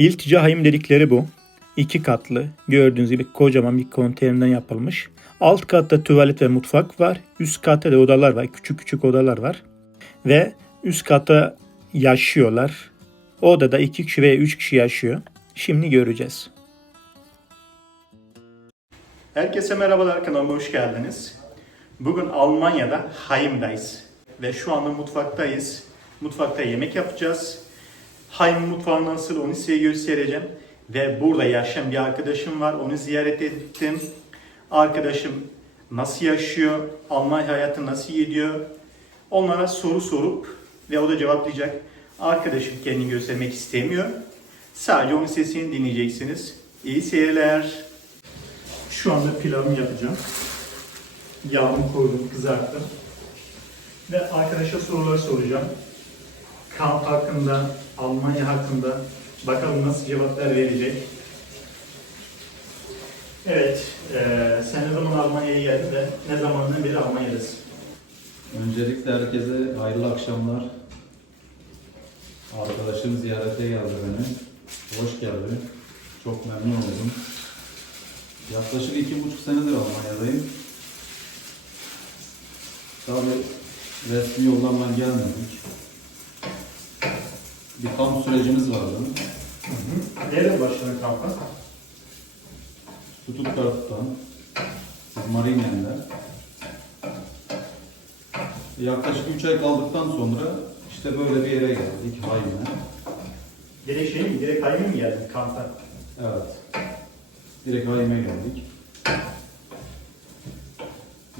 İltica hayım dedikleri bu. İki katlı. Gördüğünüz gibi kocaman bir konteynerden yapılmış. Alt katta tuvalet ve mutfak var. Üst katta da odalar var. Küçük küçük odalar var. Ve üst kata yaşıyorlar. Odada iki kişi veya üç kişi yaşıyor. Şimdi göreceğiz. Herkese merhabalar kanalıma hoş geldiniz. Bugün Almanya'da Haim'dayız. Ve şu anda mutfaktayız. Mutfakta yemek yapacağız. Haim mutfağı nasıl onu size göstereceğim. Ve burada yaşayan bir arkadaşım var. Onu ziyaret ettim. Arkadaşım nasıl yaşıyor, Almanya hayatı nasıl gidiyor. Onlara soru sorup ve o da cevaplayacak. Arkadaşım kendini göstermek istemiyor. Sadece onun sesini dinleyeceksiniz. İyi seyirler. Şu anda pilavımı yapacağım. Yağımı koydum, kızarttım. Ve arkadaşa sorular soracağım. Kamp hakkında, Almanya hakkında bakalım nasıl cevaplar verecek. Evet, eee sen ne zaman Almanya'ya geldin ve ne zamandan beri Almanya'dasın? Öncelikle herkese hayırlı akşamlar. Arkadaşım ziyarete geldi beni. Hoş geldi. Çok memnun oldum. Yaklaşık iki buçuk senedir Almanya'dayım. Tabi resmi yoldan ben gelmedik. Bir kamp sürecimiz vardı. Nereden başladın kampa? Stuttgart'tan, Marinen'de. Yaklaşık 3 ay kaldıktan sonra işte böyle bir yere geldik, Hayme. Direkt şey mi, direkt Hayme mi geldin kampa? Evet. Direkt Hayme geldik.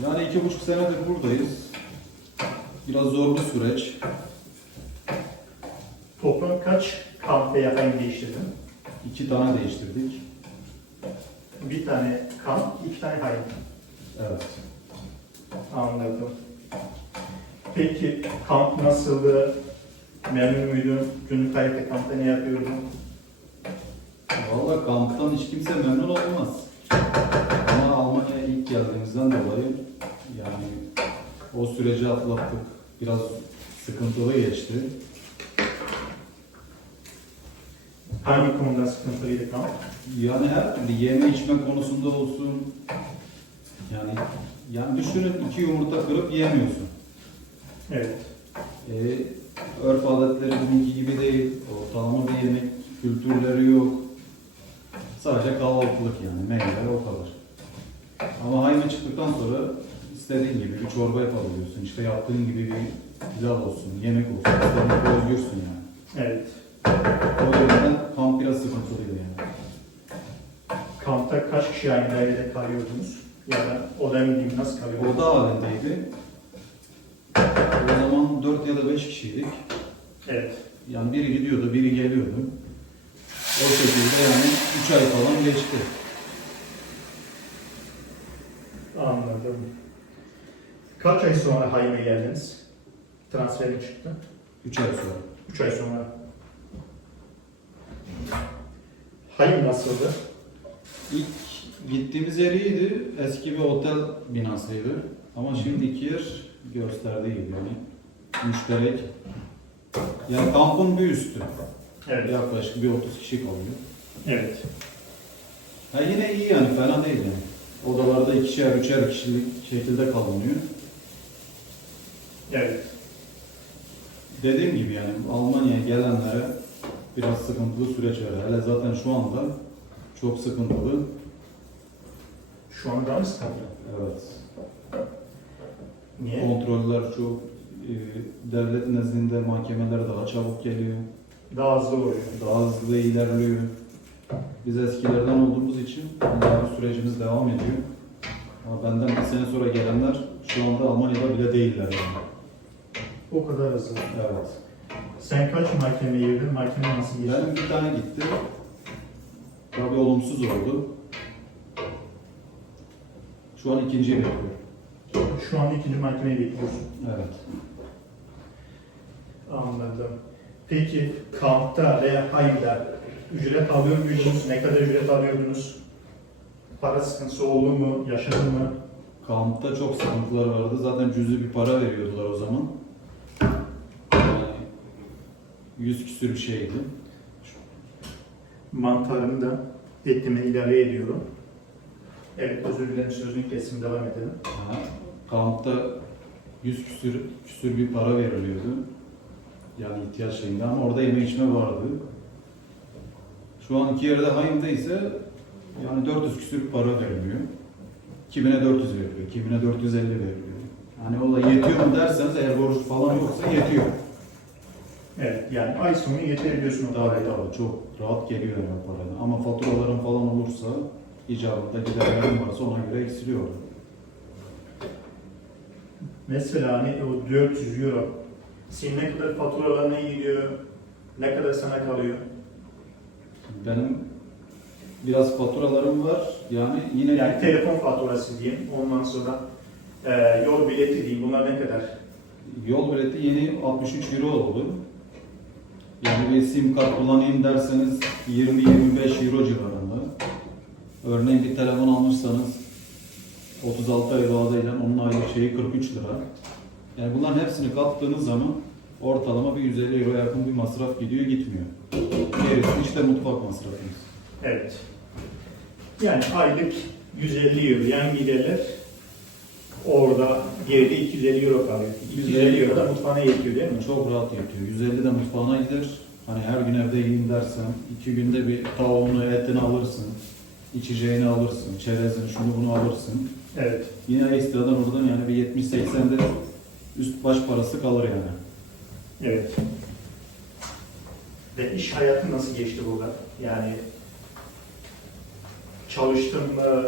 Yani iki buçuk senedir buradayız. Biraz zor bir süreç. Kaç kamp veya Hayme değiştirdin? İki tane değiştirdik. Bir tane kamp, iki tane Hayme. Evet. Anladım. Peki kamp nasıldı? Memnun muydun? Günlük hayatta kampta ne yapıyordun? Valla kamptan hiç kimse memnun olmaz. Ama Almanya'ya ilk geldiğimizden dolayı yani o süreci atlattık. Biraz sıkıntılı geçti. Hangi konuda sıkıntılıydı kamp? Yani her türlü yeme içme konusunda olsun. Yani yani düşünün iki yumurta kırıp yemiyorsun. Evet. Ee, örf adetleri bugünkü gibi değil. Ortalama bir yemek kültürleri yok. Sadece kahvaltılık yani meyveler o kadar. Ama hayme çıktıktan sonra istediğin gibi bir çorba yapabiliyorsun. İşte yaptığın gibi bir pilav olsun, yemek olsun. İstediğin özgürsün yani. Evet. O yüzden kamp biraz sıkıntılıydı yani. Kampta kaç kişi aynı dairede kalıyordunuz? Ya da oda mı diyeyim nasıl kalıyordunuz? Oda halindeydi. O zaman 4 ya da 5 kişiydik. Evet. Yani biri gidiyordu, biri geliyordu. O şekilde yani 3 ay falan geçti. Anladım. Kaç ay sonra Hayme geldiniz? Transferin çıktı. 3 ay sonra. 3 ay sonra. Hayım nasıldı? İlk gittiğimiz yer iyiydi. Eski bir otel binasıydı. Ama şimdiki yer gösterdiği gibi yani müşterek. Yani kampın bir üstü. Evet. Yaklaşık bir 30 kişi kalıyor. Evet. Ha yine iyi yani fena değil yani. Odalarda ikişer üçer kişilik şekilde kalınıyor. Evet. Dediğim gibi yani Almanya'ya gelenlere biraz sıkıntılı süreç var. Hele zaten şu anda çok sıkıntılı. Şu an daha mı sıkıntı? Evet. Niye? Kontroller çok e, devlet nezdinde mahkemeler daha çabuk geliyor. Daha hızlı oluyor. Daha hızlı ilerliyor. Biz eskilerden olduğumuz için bu sürecimiz devam ediyor. Ama benden bir sene sonra gelenler şu anda Almanya'da bile değiller yani. O kadar hızlı. Evet. Sen kaç mahkemeye girdin? Mahkeme nasıl geçti? Ben bir tane gitti. Tabii olumsuz oldu. Şu an ikinciyi bekliyorum. Şu anda ikinci mahkemeyi bekliyorsun. Evet. Anladım. Peki kampta veya hayda ücret alıyor muydunuz? Ne kadar ücret alıyordunuz? Para sıkıntısı oldu mu? Yaşadın mı? Kampta çok sıkıntılar vardı. Zaten cüzi bir para veriyordular o zaman. Yani 100 küsür şeydi. mantarımı da etime ilave ediyorum. Evet özür dilerim sözünü kesim devam edelim. Ha, Kampta 100 küsür, küsür bir para veriliyordu. Yani ihtiyaç şeyinde ama orada yeme içme vardı. Şu an iki yerde Hayım'da ise yani 400 küsür para veriliyor. Kimine 400 veriliyor, kimine 450 veriliyor. Hani o da yetiyor mu derseniz eğer borç falan yoksa yetiyor. Evet yani ay sonu yetebiliyorsun o Tabii tabii çok rahat geliyor yani o paradan. Ama faturaların falan olursa icabında giderlerin varsa ona göre eksiliyor. Mesela hani o 400 euro senin ne kadar faturalarına gidiyor, ne kadar sana kalıyor? Benim biraz faturalarım var. Yani yine Yani telefon faturası diyeyim, ondan sonra e, yol bileti diyeyim, bunlar ne kadar? Yol bileti yeni 63 euro oldu. Yani bir sim kart kullanayım derseniz 20-25 euro civarında. Örneğin bir telefon almışsanız 36 ay vadeyla onun aylık şeyi 43 lira. Yani bunların hepsini kattığınız zaman ortalama bir 150 euro yakın bir masraf gidiyor gitmiyor. Gerisi işte mutfak masrafımız. Evet. Yani aylık 150 euro yan giderler. Orada geride 250 euro kalıyor. 250 euro da mutfağına yetiyor değil mi? Çok rahat yetiyor. 150 de mutfağına gider. Hani her gün evde yiyeyim dersen, iki günde bir tavuğunu, etini alırsın, içeceğini alırsın, çerezini, şunu bunu alırsın. Evet. Yine ekstradan oradan yani bir 70-80 de üst baş parası kalır yani. Evet. Ve iş hayatı nasıl geçti burada? Yani çalıştın mı?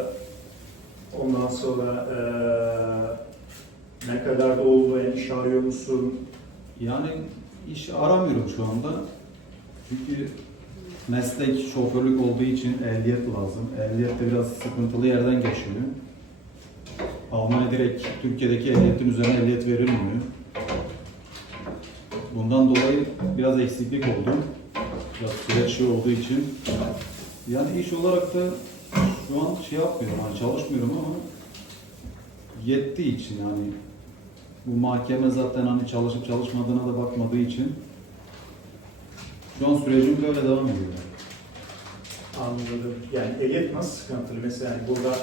Ondan sonra eee, ne kadar da oldu? Yani iş arıyor musun? Yani iş aramıyorum şu anda. Çünkü meslek şoförlük olduğu için ehliyet lazım. Ehliyet de biraz sıkıntılı yerden geçiyor. Almanya direkt Türkiye'deki ehliyetin üzerine ehliyet verilmiyor. Bundan dolayı biraz eksiklik oldu. Biraz süreç şey olduğu için. Yani iş olarak da şu an şey yapmıyorum, hani çalışmıyorum ama yettiği için yani bu mahkeme zaten hani çalışıp çalışmadığına da bakmadığı için şu an sürecim böyle devam ediyor. Anladım. Yani ehliyet nasıl sıkıntılı? Mesela yani burada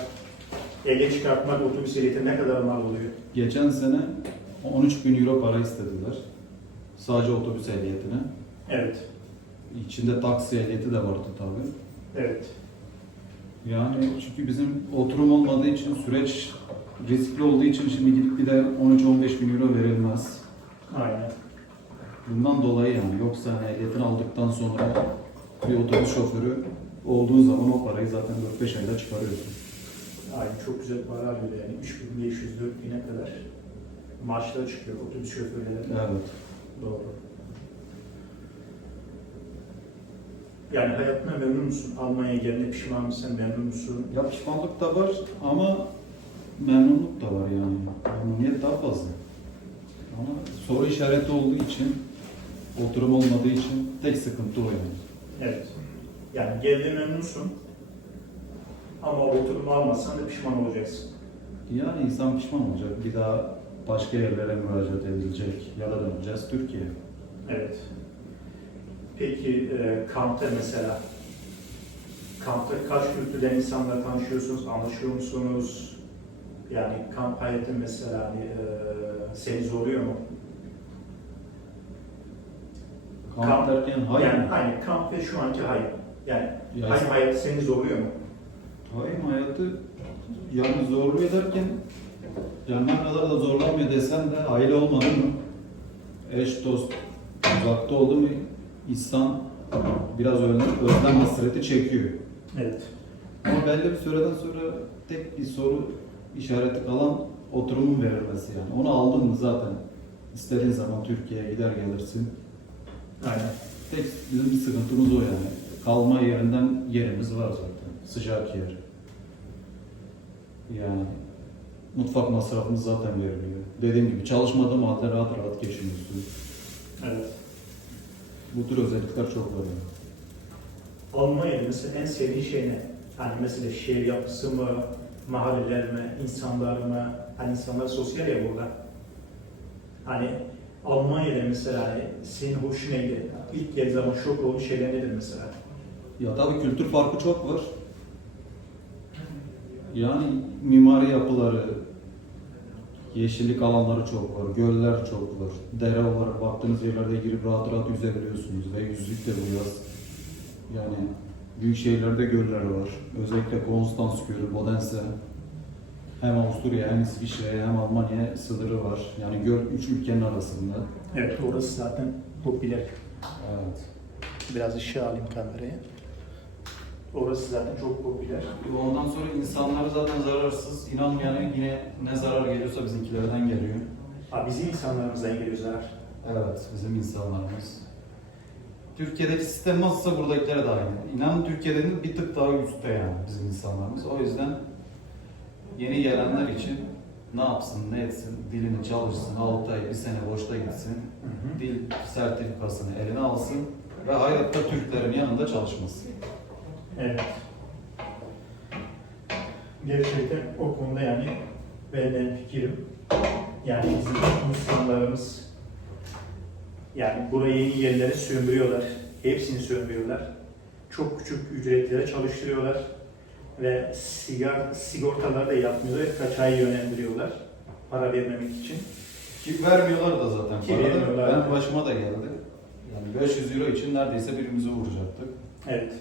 ehliyet çıkartmak otobüs ehliyeti ne kadar mal oluyor? Geçen sene 13 bin euro para istediler. Sadece otobüs ehliyetine. Evet. İçinde taksi ehliyeti de vardı tabii. Evet. Yani çünkü bizim oturum olmadığı için süreç riskli olduğu için şimdi gidip bir de 13-15 bin euro verilmez. Aynen. Bundan dolayı yani yoksa hani ehliyetini aldıktan sonra bir otobüs şoförü olduğu zaman o parayı zaten 4-5 ayda çıkarıyorsun. Aynen. Çok güzel para alıyor yani. 3500 4000'e kadar maaşlar çıkıyor otobüs şoförlerine. Evet. Doğru. Yani hayatına memnun musun? Almanya'ya geldiğinde pişman mısın? Memnun musun? Ya pişmanlık da var ama memnunluk da var yani. Memnuniyet daha fazla. Ama soru işareti olduğu için, oturum olmadığı için tek sıkıntı o yani. Evet. Yani geldiğinde memnunsun. Ama oturumu almazsan da pişman olacaksın. Yani insan pişman olacak. Bir daha başka yerlere müracaat edilecek ya da döneceğiz Türkiye'ye. Evet. Peki e, kampta mesela kampta kaç kültürden insanla tanışıyorsunuz, anlaşıyor musunuz? Yani kamp hayatı mesela hani, e, seni zorluyor mu? Kamp Kamp- derken hayır. Yani aynı kamp ve şu anki hayat. Yani Ya- aynı hayat seni zorluyor mu? Hayır hayatı yani zorluyor derken yani ne kadar da zorlamıyor desen de aile olmadı mı? Eş, dost, uzakta oldu mu insan biraz özlem, hasreti çekiyor. Evet. Ama belli bir süreden sonra tek bir soru işareti kalan oturumun verilmesi yani. Onu aldın mı zaten istediğin zaman Türkiye'ye gider gelirsin. Aynen. Tek bizim bir sıkıntımız o yani. Kalma yerinden yerimiz var zaten. Sıcak yer. Yani mutfak masrafımız zaten veriliyor. Dediğim gibi çalışmadığım halde rahat rahat geçiniyorsun. Evet. Bu tür özellikler çok var yani. Almanya'da mesela en sevdiğin şey ne? Hani mesela şehir yapısı mı, mahalleler mi, insanlar mı? Hani insanlar sosyal ya burada. Hani Almanya'da mesela hani senin hoşuna gidiyor. İlk geldiği zaman şok olduğun şeyler nedir mesela? Ya tabii kültür farkı çok var. Yani mimari yapıları, yeşillik alanları çok var, göller çok var. Dere olarak baktığınız yerlerde girip rahat rahat yüzebiliyorsunuz ve yüzlük de bu yaz. Yani büyük şehirlerde göller var. Özellikle Konstans Gölü, Bodense. Hem Avusturya hem İsviçre hem Almanya sınırı var. Yani göl üç ülkenin arasında. Evet orası zaten popüler. Evet. Biraz ışığı alayım kameraya. Orası zaten çok popüler. Ondan sonra insanları zaten zararsız. İnanmayan yine ne zarar geliyorsa bizimkilerden geliyor. Ha, bizim insanlarımızdan geliyor zarar. Evet, bizim insanlarımız. Türkiye'deki sistem nasılsa buradakilere de aynı. İnanın Türkiye'den bir tık daha üstte yani bizim insanlarımız. O yüzden yeni gelenler için ne yapsın, ne etsin, dilini çalışsın, 6 ay, bir sene boşta gitsin, dil sertifikasını eline alsın ve hayatta Türklerin yanında çalışmasın. Evet. Gerçekten o konuda yani benden fikrim. Yani bizim insanlarımız yani buraya yeni yerleri sömürüyorlar. Hepsini sömürüyorlar. Çok küçük ücretlere çalıştırıyorlar. Ve sigar, sigortaları da yapmıyorlar. Kaçayı yönlendiriyorlar. Para vermemek için. Ki vermiyorlar da zaten. Ki vermiyorlar. Benim başıma da geldi. Yani 500 euro için neredeyse birimizi vuracaktık. Evet.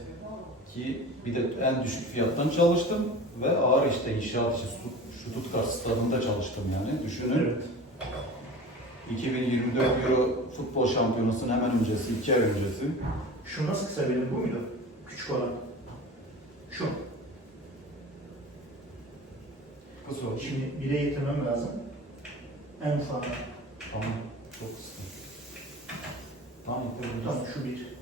Ki bir de en düşük fiyattan çalıştım ve ağır işte inşaat işi Stu- Stuttgart stadında çalıştım yani. Düşünün Evet. 2024 Euro futbol şampiyonasının hemen öncesi, iki ay öncesi. Şu nasıl kısa benim bu muydu? Küçük olan. Şu. Kısa oldu. Şimdi bire getirmem lazım. En ufak. Tamam. Çok kısa. Tamam. yapabiliriz. Tamam şu bir.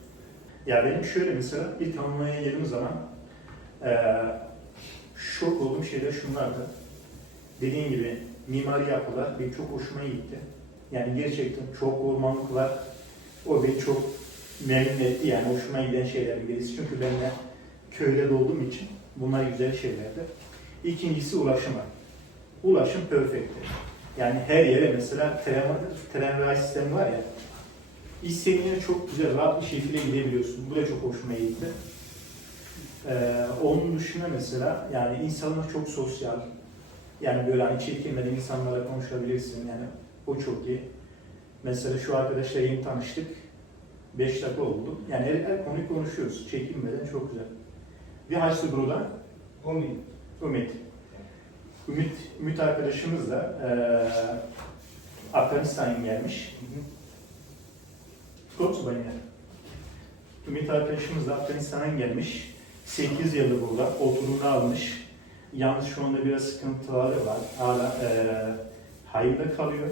Ya benim şöyle mesela ilk Almanya'ya geldiğim zaman eee şok olduğum şeyler şunlardı. Dediğim gibi mimari yapılar benim çok hoşuma gitti. Yani gerçekten çok ormanlık var. O beni çok memnun etti yani hoşuma giden şeyler birisi. Çünkü ben de köyde doğduğum için bunlar güzel şeylerdi. İkincisi ulaşıma. Ulaşım perfekti. Yani her yere mesela tren, tren sistemi var ya İstediğin yere çok güzel, rahat bir şekilde gidebiliyorsun. Bu da çok hoşuma gitti. Ee, onun dışında mesela yani insanlar çok sosyal. Yani böyle hani çekinmeden insanlarla konuşabilirsin yani o çok iyi. Mesela şu arkadaşla yeni tanıştık. 5 dakika oldu. Yani her, her konuyu konuşuyoruz. Çekinmeden çok güzel. Bir Haçlı burada Umi. Ümit. Ümit, Ümit arkadaşımız da eee Afganistan'dan gelmiş. Skotsuba'ya. Ümit arkadaşımız da Afganistan'dan gelmiş. 8 yıldır burada. Oturumunu almış. Yalnız şu anda biraz sıkıntıları var. Hala eee hayırda kalıyor.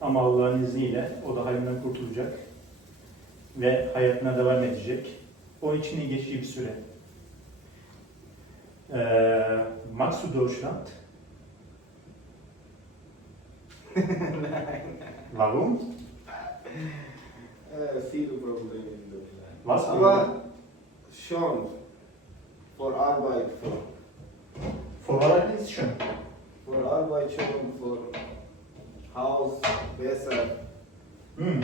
Ama Allah'ın izniyle o da hayırdan kurtulacak. Ve hayatına devam edecek. Onun için iyi geçici bir süre. Magst du Deutschland? Warum? Äh, viele Probleme in Deutschland. Was? Aber schon. Für Arbeit, für, Vorarbeit ist schön. für Arbeit schon, für Haus besser. Hm.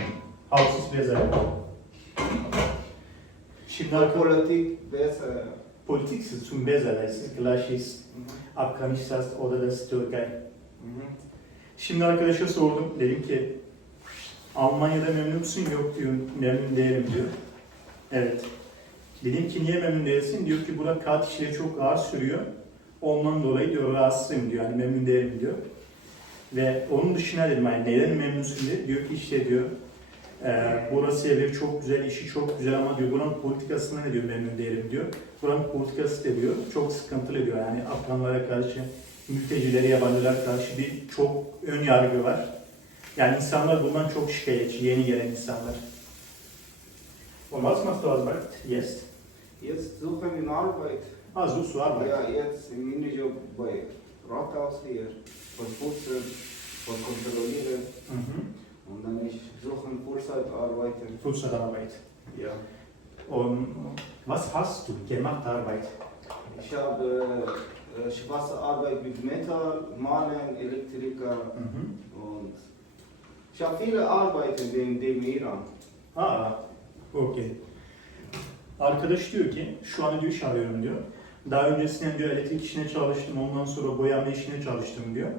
Haus ist besser. Şimdi Politik besser. Politik ist zum besser, das ist gleich ist Afganistan oder das Türkei. Şimdi arkadaşa sordum, dedim ki Almanya'da memnun musun? Yok diyor, memnun değilim diyor. Evet. Dedim ki niye memnun değilsin? Diyor ki burada kağıt işleri çok ağır sürüyor. Ondan dolayı diyor rahatsızım diyor, hani memnun değilim diyor. Ve onun dışında dedim hani neden memnunsun diye. Diyor ki işte diyor e, burası evi çok güzel, işi çok güzel ama diyor buranın politikasına ne diyor memnun değilim diyor. Buranın politikası da diyor çok sıkıntılı diyor. Yani Afganlara karşı, mültecilere, yabancılara karşı bir çok ön yargı var. Yani insanlar bundan çok şikayetçi, yeni gelen insanlar. Und was machst du Arbeit jetzt? Jetzt suchen wir Arbeit. Ah, suchst du Arbeit? Ja, jetzt im Minijob bei Rathaus hier. Von Putzen, von Kontrollieren. Mhm. Und dann ich suche Vollzeitarbeiten. Fullzeitarbeit. Ja. Und was hast du gemacht Arbeit? Ich habe äh, Spaßarbeit mit Metall, Malen, Elektriker Mhm. und viele Arbeiten in dem Iran. Ah, okay. Arkadaş diyor ki şu an diyor iş arıyorum diyor. Daha öncesinden diyor elektrik işine çalıştım ondan sonra boyama işine çalıştım diyor.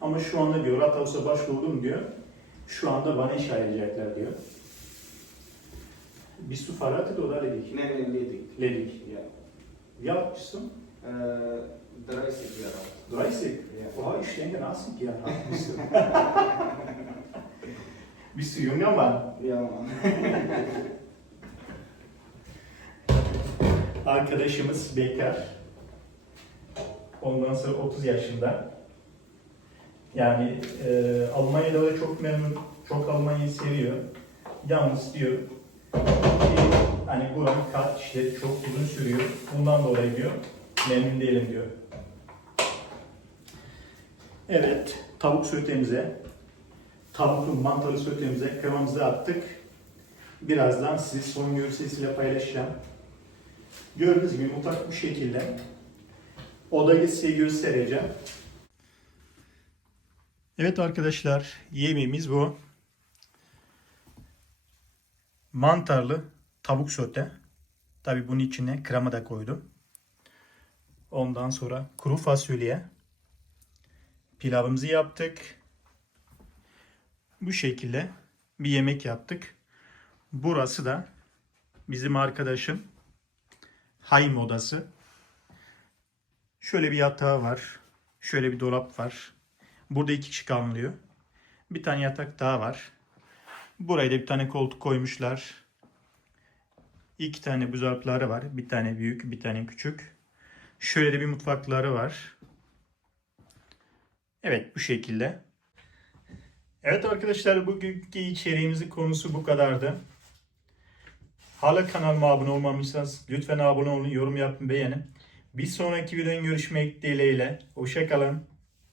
Ama şu anda diyor Rathaus'a başvurdum diyor. Şu anda bana iş ayıracaklar diyor. Bist du verheiratet oder ledig? Nein, nein, ledig. Ledig. Ja. Wie alt bist du? Äh, 30 Jahre alt. 30. Ja. Oha ich denke 80 Jahre alt bist du. Bist du junger Mann? Ja, Mann. Arkadaşımız bekar. Ondan sonra 30 yaşında. Yani e, Almanya'da da çok memnun, çok Almanya'yı seviyor. Yalnız diyor ki hani buranın kat işleri çok uzun sürüyor. Bundan dolayı diyor memnun değilim diyor. Evet, tavuk sötemize, tavuklu mantarlı sötemize kavanoza attık. Birazdan sizi son görsesiyle paylaşacağım. Gördüğünüz gibi mutfak bu şekilde. Odayı size göstereceğim. Evet arkadaşlar, yemeğimiz bu. Mantarlı tavuk sote. Tabi bunun içine krema da koydum. Ondan sonra kuru fasulye. Pilavımızı yaptık. Bu şekilde bir yemek yaptık. Burası da bizim arkadaşım Haim odası. Şöyle bir yatağı var. Şöyle bir dolap var. Burada iki kişi kalınıyor. Bir tane yatak daha var. Buraya da bir tane koltuk koymuşlar. İki tane buzdolapları var. Bir tane büyük, bir tane küçük. Şöyle de bir mutfakları var. Evet bu şekilde. Evet arkadaşlar bugünkü içeriğimizin konusu bu kadardı. Hala kanalıma abone olmamışsanız lütfen abone olun, yorum yapın, beğenin. Bir sonraki videonun görüşmek dileğiyle. Hoşçakalın.